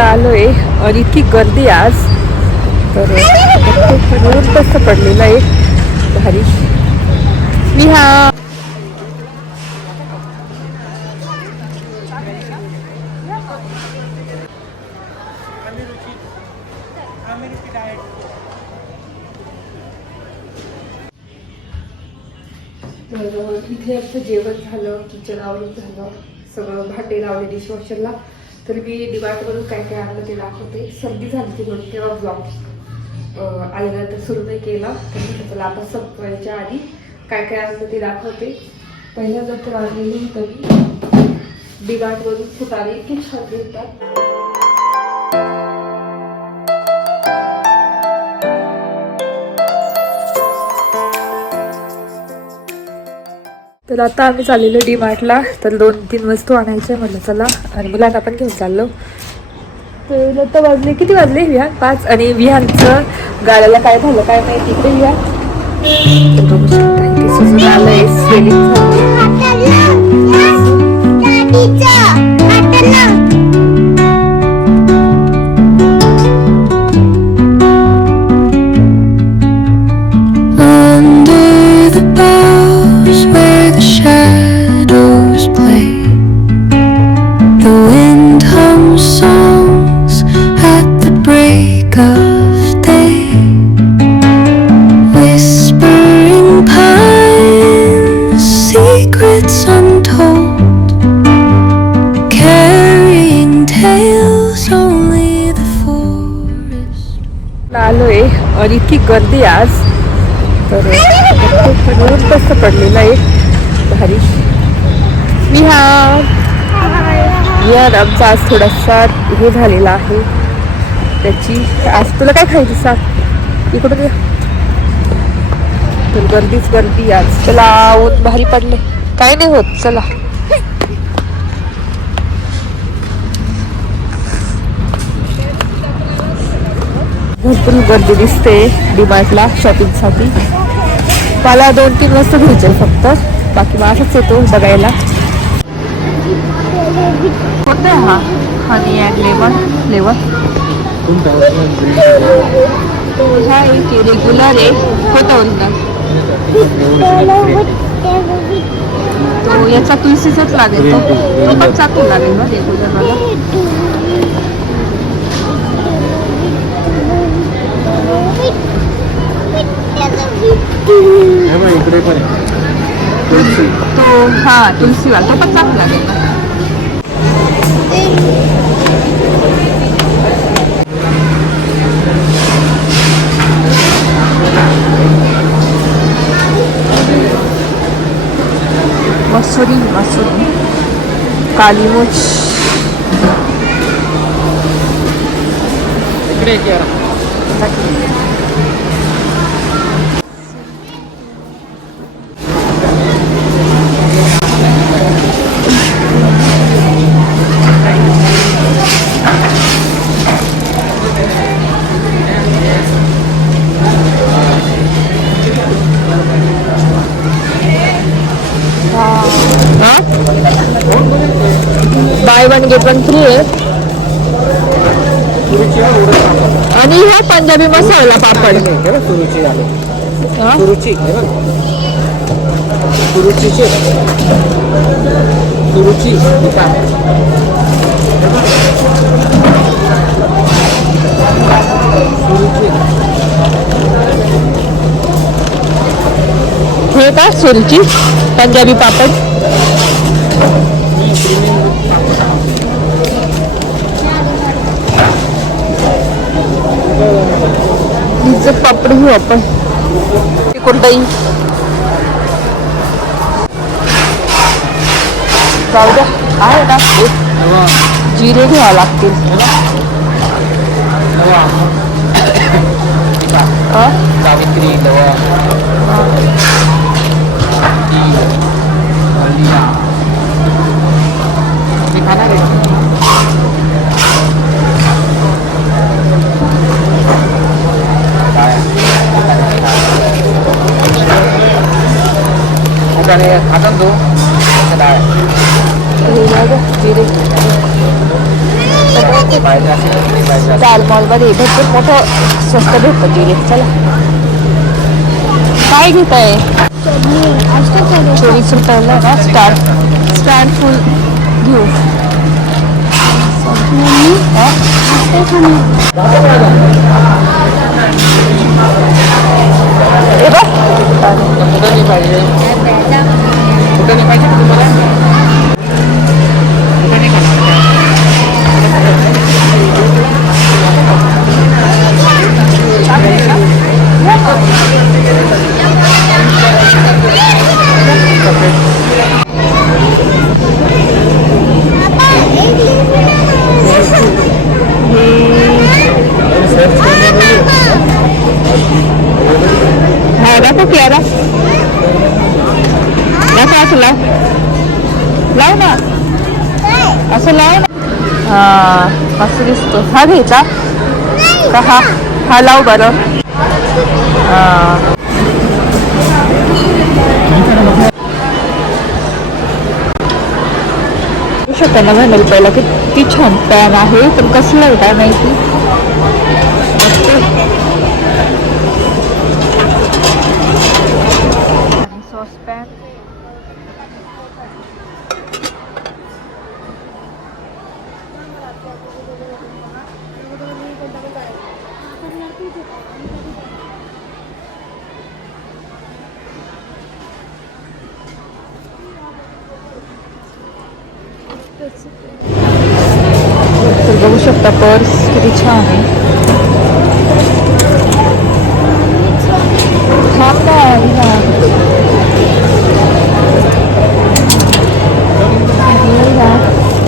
आलोय. आणि इतकी गर्दी आज. तर रोड कसं पडलेलं आहे. भारी. मी हा तर इथे असं जेवण झालं किचन आवरून झालं. सगळं भाटे लावले डिशवॉशरला तर मी डिमार्टवरून काय काय आणलं ते दाखवते. सर्दी झाली ती म्हणून तेव्हा ब्लॉग तर सुरू नाही केला. तर चला आता संपवायच्या आधी काय काय आणलं ते दाखवते. पहिल्यांदा तर आणलेली होतं मी. डिमार्टवरून फुटाणे की छान मिळतात तर आता आम्ही चाललेलो डी मार्टला तर दोन तीन वस्तू आणायच्या म्हटलं चला. आणि मुलांना पण घेऊन चाललो. तर आता वाजले किती वाजले विहान? पाच. आणि विहानचं गाड्याला काय झालं काय माहिती? इकडे विहान. तर आलंय स्वेलिंग और इतकी गर्दी आज तर रोड कसं पडलेलं आहे भारी विहार विहार आमचा आज थोडासा हे झालेला आहे. त्याची आज तुला काय खायचं सांग? इकडं ये. तर गर्दीच गर्दी आज. चला ऊन भारी पडले काय नाही होत चला. भरपूर गर्दी दिसते डिमार्टला शॉपिंगसाठी मला दोन तीन वस्तू घ्यायचे फक्त. बाकी मग असंच येतो बघायला. कोणता आहे हा. हनी अँड लेमन फ्लेवर हा एक रेग्युलर आहे. होता उलटा. तो याचा तुलसीचाच लागेल तो. तो पण चाकू लागेल ना रेग्युलरवाला हे बघ इकडे पण आहे. तुळशी तो हा तुळशीवाला तो पण चांगला लागेल ना मसुरी मसुरी काली मिर्च इकडे फ्री आणि हा पंजाबी मसाला पापड. हे हा? हे का सुरची? पंजाबी पापड. पापड घेऊ आपण हे कोणताही जाऊ द्या. आहे ना? हे हवा जिरे घ्यावं लागतील. हा? सावित्री स्वस्त भेटतं गेले चला काय घेत आहे चोवीस रुपयाला का स्टार स्टार फुल घेऊ कुठं नाही पाहिजे कुठं नाही पाहिजे असं असं लाव. लाव ना. असं लाव ना. असं दिसतो. हा घ्यायचा. का हा? हा लाव बरं. हा. शकताना म्हणाल पहिला किती छान पॅन आहे. पण कसलं आहे काय माहिती? तर बघू शकता पर्स किती छान आहे.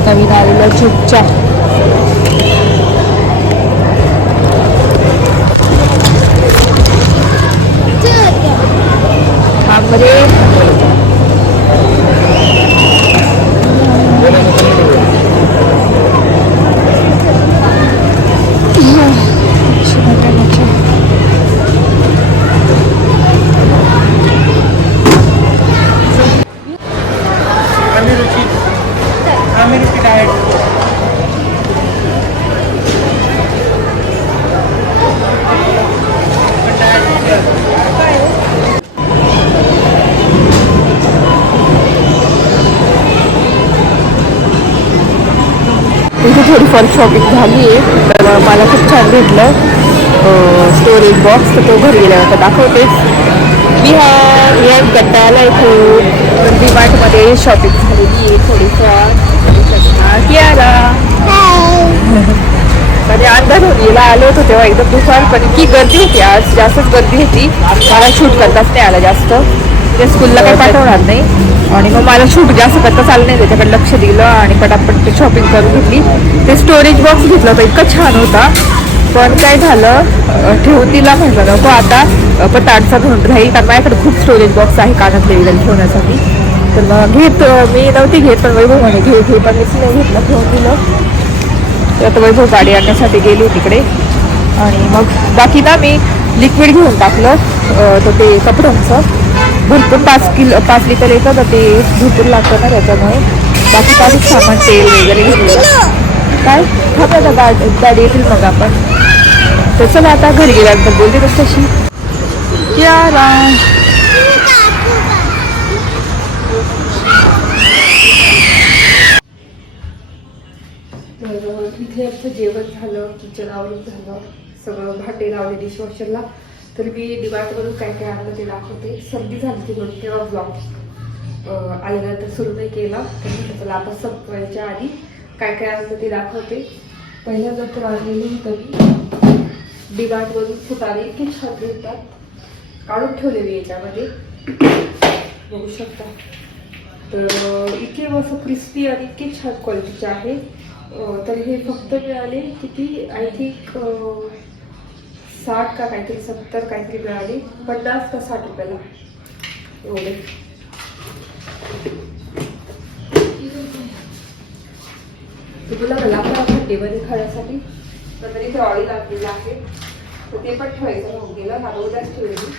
नवीन आलेला चुपचा थांब इथे थोडीफार शॉपिंग झाली आहे. तर मला खूप छान भेटलं. स्टोरेज बॉक्स तर तो घरी गेल्यानंतर दाखवतेच बिहार या गड्डाला आहे तर डिमार्टमध्ये शॉपिंग झालेली आहे थोडीफार. कियारा. म्हणजे अंदाज होतीला आलो होतो तेव्हा एकदम दुपार पण की गर्दी होती आज. जास्तच गर्दी होती. मला शूट करताच नाही आला जास्त. ते स्कूलला काही पाठवणार नाही. आणि मग मला शूट जास्त करताच आलं नाही. त्याच्याकडे लक्ष दिलं आणि पटापट ते शॉपिंग करून घेतली. ते स्टोरेज बॉक्स घेतला होता. इतका छान होता. पण काय झालं ठेवतीला म्हटलं नको आता. पण ताटचा घेऊन राहील. कारण माझ्याकडे खूप स्टोरेज बॉक्स आहे कानातले वगैरे ठेवण्यासाठी. तर मग घेत मी नव्हती घेत पण वैभव म्हणे घे घे. पण मीच नाही घेतलं ठेवून दिलं. तर आता वैभव गाडी आणण्यासाठी गेली तिकडे. आणि मग बाकी ना मी लिक्विड घेऊन टाकलं. तर ते कपड्यांचं. भरपूर पाच किलो पाच लिटर येतं तर ते भरपूर लागतं ना त्याच्यामुळे. बाकी काही सामान तेल वगैरे घेतलेलं. काय? थांब आता गाडी गाडी येतील मग आपण. तर चला आता घरी गेल्यानंतर बोलते तशी यारा तर इथे आमचं जेवण झालं किचन आवरून झालं. सगळं भाटे लावले डिशवॉशरला तर मी डिमार्टमधून काय काय आणलं ते दाखवते. सर्दी झाली ती म्हणून तेव्हा ब्लॉग तर सुरू नाही केला. तर चला आता संपवायच्या आधी काय काय आणलं ते दाखवते. पहिल्यांदा तर आणलेलं होतं मी डिमार्टमधून फुटाणे इतके छान मिळतात काढून ठेवलेली याच्यामध्ये. बघू शकता. तर इतके असं क्रिस्पी आणि इतके छान क्वालिटीचे आहे. तर हे फक्त मिळाले किती? आय थिंक साठ का काहीतरी सत्तर काहीतरी मिळाली. पन्नास का साठ रुपयाला. एवढे. तुला मला पण खाण्यासाठी तर इथे ऑइल आणलेलं आहे. तर ते पण ठेवायचं राहून गेलं आता ठेवली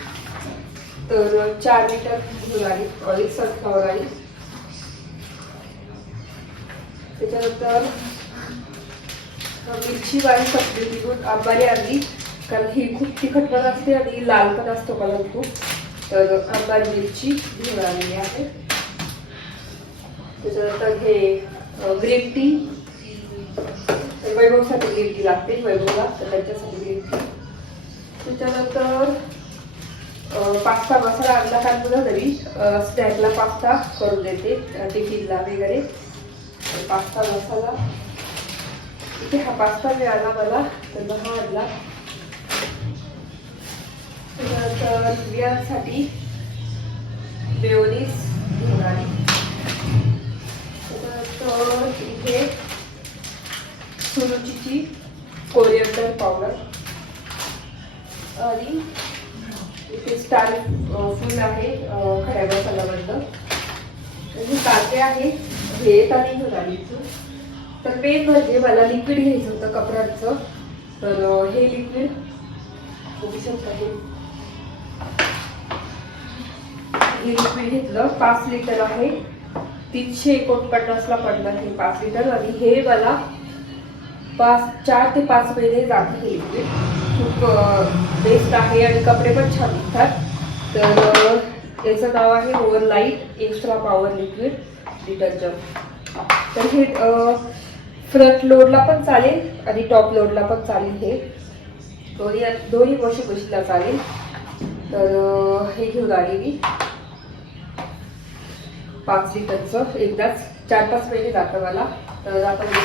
तर चार लिटर मिळाली आली. ऑइल सनफ्लॉवर त्याच्यानंतर मिरची वाली संपली निघून आंबारी आणली. कारण ही खूप तिखट पण असते आणि लाल पण असतो कलर खूप तर आंबारी मिरची घेऊन आलेली आहे. त्याच्यानंतर हे ग्रीन टी. वैभवसाठी ग्रीन टी लागते वैभवला. तर त्याच्यासाठी ग्रीन टी. त्याच्यानंतर पास्ता मसाला आणला का तुला तरी? स्नॅकला पास्ता करून देते टिफिनला वगैरे. पास्ता मसाला. इथे हा पास्ता मिळाला मला. त्यांना हा आणला. सूर्यासाठी बियांसाठी मेयोनीज घेऊन आली इथे सुरुचीची कोरिअंडर पावडर आणि इथे स्टार फुल आहे अं, खड्या मसाल्यामधलं आणि कांदे आहे हे आणि घेऊन आली इथून. तर मेन म्हणजे मला लिक्विड घ्यायचं होतं कपड्यांचं. तर हे लिक्विड बघू शकता हे हे लिक्विड घेतलं पाच लिटर आहे. तीनशे एकोणपन्नासला पडलं हे पाच लिटर आणि हे मला पाच चार ते पाच महिने जाते हे लिक्विड खूप बेस्ट आहे आणि कपडे पण छान निघतात. तर त्याचं नाव आहे over light extra power liquid detergent तर हे फ्रंट लोडला पण चालेल आणि टॉप लोडला पण चालेल हे. दोन्ही दोन्ही वॉशिंग मशीनला चालेल. तर हे घेऊन गाडी मी. पाच लिटरचं एकदाच चार पाच महिने जातं मला. तर आता मी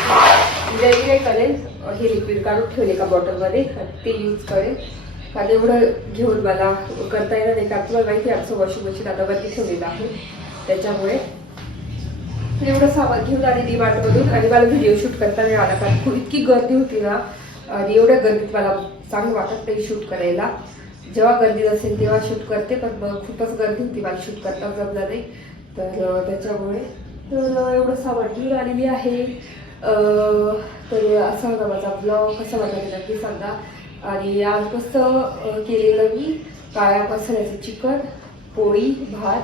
उद्या काय करेल हे लिक्विड काढून ठेवले का बॉटलमध्ये ते यूज करेल कारण एवढं घेऊन मला करता येणार नाही. का तुम्हाला माहिती आहे आमचं वॉशिंग मशीन आता वरती ठेवलेलं आहे. त्याच्यामुळे. एवढं सामान घेऊन आली डी मधून आणि मला व्हिडिओ शूट करता नाही आला. कारण खूप इतकी गर्दी होती ना. आणि एवढ्या गर्दीत मला चांगलं वाटत नाही शूट करायला. जेव्हा गर्दी असेल तेव्हा शूट करते पण मग खूपच गर्दी होती मला शूट करता जमलं नाही. तर त्याच्यामुळे तर एवढं सामान घेऊन आलेली आहे तर असा होता माझा ब्लॉग कसा वाटला नक्की सांगा. आणि आज मस्त केलेलं मी काळ्या मसाल्याचं चिकन पोळी भात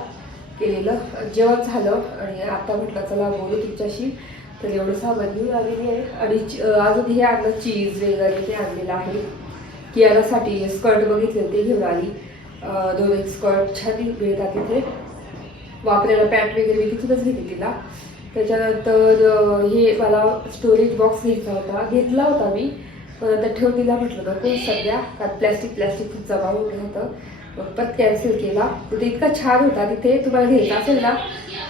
केलेलं. जेवण झालं आणि आता म्हटलं चला बोलू तुमच्याशी. तर एवढं सामान घेऊन आलेली आहे आणि अजून हे आणलं चीज वगैरे ते आणलेलं आहे. कियारासाठी स्कर्ट बघितले ते घेऊन आली. दोन एक स्कर्ट छान मिळतात तिथे. वापरायला पॅन्ट वगैरे तिथूनच घेतली तिला. त्याच्यानंतर हे मला स्टोरेज बॉक्स घ्यायचा होता. घेतला होता मी. पण आता ठेवून दिला म्हटलं नको सध्या. का प्लॅस्टिक प्लॅस्टिक खूप जमा होऊन होतं मग पण कॅन्सल केला. तर ते इतका छान होता तिथे तुम्हाला घ्यायचा असेल ना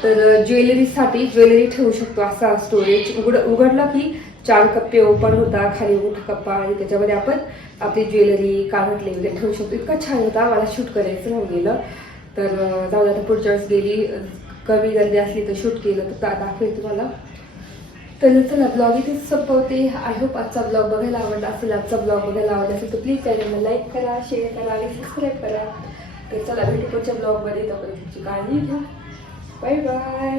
तर ज्वेलरीसाठी ज्वेलरी ठेवू शकतो असा स्टोरेज उघड उघडला की चार कप्पे ओपन होता खाली मोठा कप्पा आणि त्याच्यामध्ये आपण आपली ज्वेलरी कानटले वगैरे ठेवू शकतो. इतका छान होता मला शूट करायचं राहून गेलं तर जाऊ आता पुढच्या वेळेस गेली कमी गर्दी असली तर शूट केलं तर दाखवेल तुम्हाला. तर चला ब्लॉग इथेच संपवते. आय होप आजचा ब्लॉग बघायला आवडला असेल आजचा ब्लॉग बघायला आवडला असेल तर प्लीज चॅनलला लाईक करा शेअर करा आणि सबस्क्राईब करा. तर चला भेटू पुढच्या ब्लॉगमध्ये तोपर्यंत तुमची काळजी घ्या. Bye bye